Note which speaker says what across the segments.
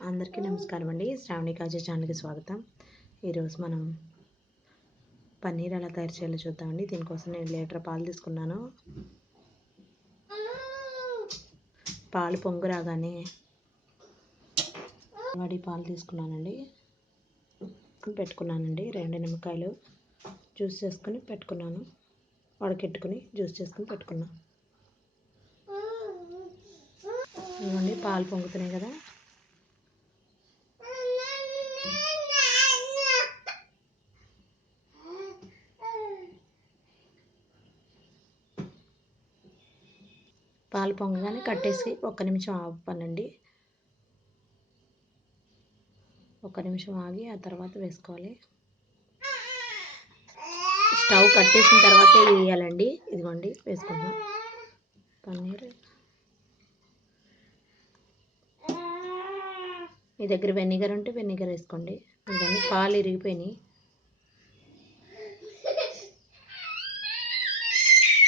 Speaker 1: అందరికీ నమస్కారం అండి. శ్రావణి కాజీ ఛానల్కి స్వాగతం. ఈరోజు మనం పన్నీర్ ఎలా తయారు చేయాలో చూద్దామండి దీనికోసం నేను లీటర్ పాలు తీసుకున్నాను. పాలు పొంగు రాగానే వాడి పాలు తీసుకున్నానండి. పెట్టుకున్నానండి. రెండు నిమ్మకాయలు జ్యూస్ చేసుకుని పెట్టుకున్నాను. వడకెట్టుకుని జ్యూస్ చేసుకుని పెట్టుకున్నాను. ఇవ్వండి పాలు పొంగుతున్నాయి కదా. పాలు పొంగగానే కట్టేసి ఒక్క నిమిషం ఆపానండి. ఒక నిమిషం ఆగి ఆ తర్వాత వేసుకోవాలి. స్టవ్ కట్టేసిన తర్వాతే వేయాలండి. ఇదిగోండి వేసుకుందాం. పన్నీర్. మీ దగ్గర వెనిగర్ ఉంటే వెనిగర్ వేసుకోండి. ఇవన్నీ పాలు ఇరిగిపోయినాయి.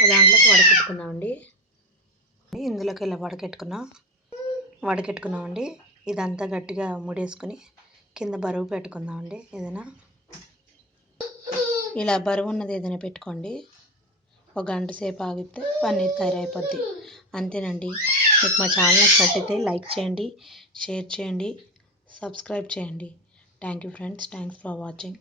Speaker 1: దాంట్లోకి వడకెట్టుకుందామండి. ఇందులోకి ఇలా వడకెట్టుకున్నాం. వడకెట్టుకున్నామండి. ఇదంతా గట్టిగా ముడేసుకుని కింద బరువు పెట్టుకుందామండి. ఏదైనా ఇలా బరువు ఉన్నది ఏదైనా పెట్టుకోండి. ఒక గంట సేపు ఆగితే పన్నీర్ తయారైపోద్ది. అంతేనండి. మీకు మా ఛానల్ నచ్చినట్టయితే లైక్ చేయండి షేర్ చేయండి సబ్స్క్రైబ్ చేయండి. Thank you friends. Thanks for watching.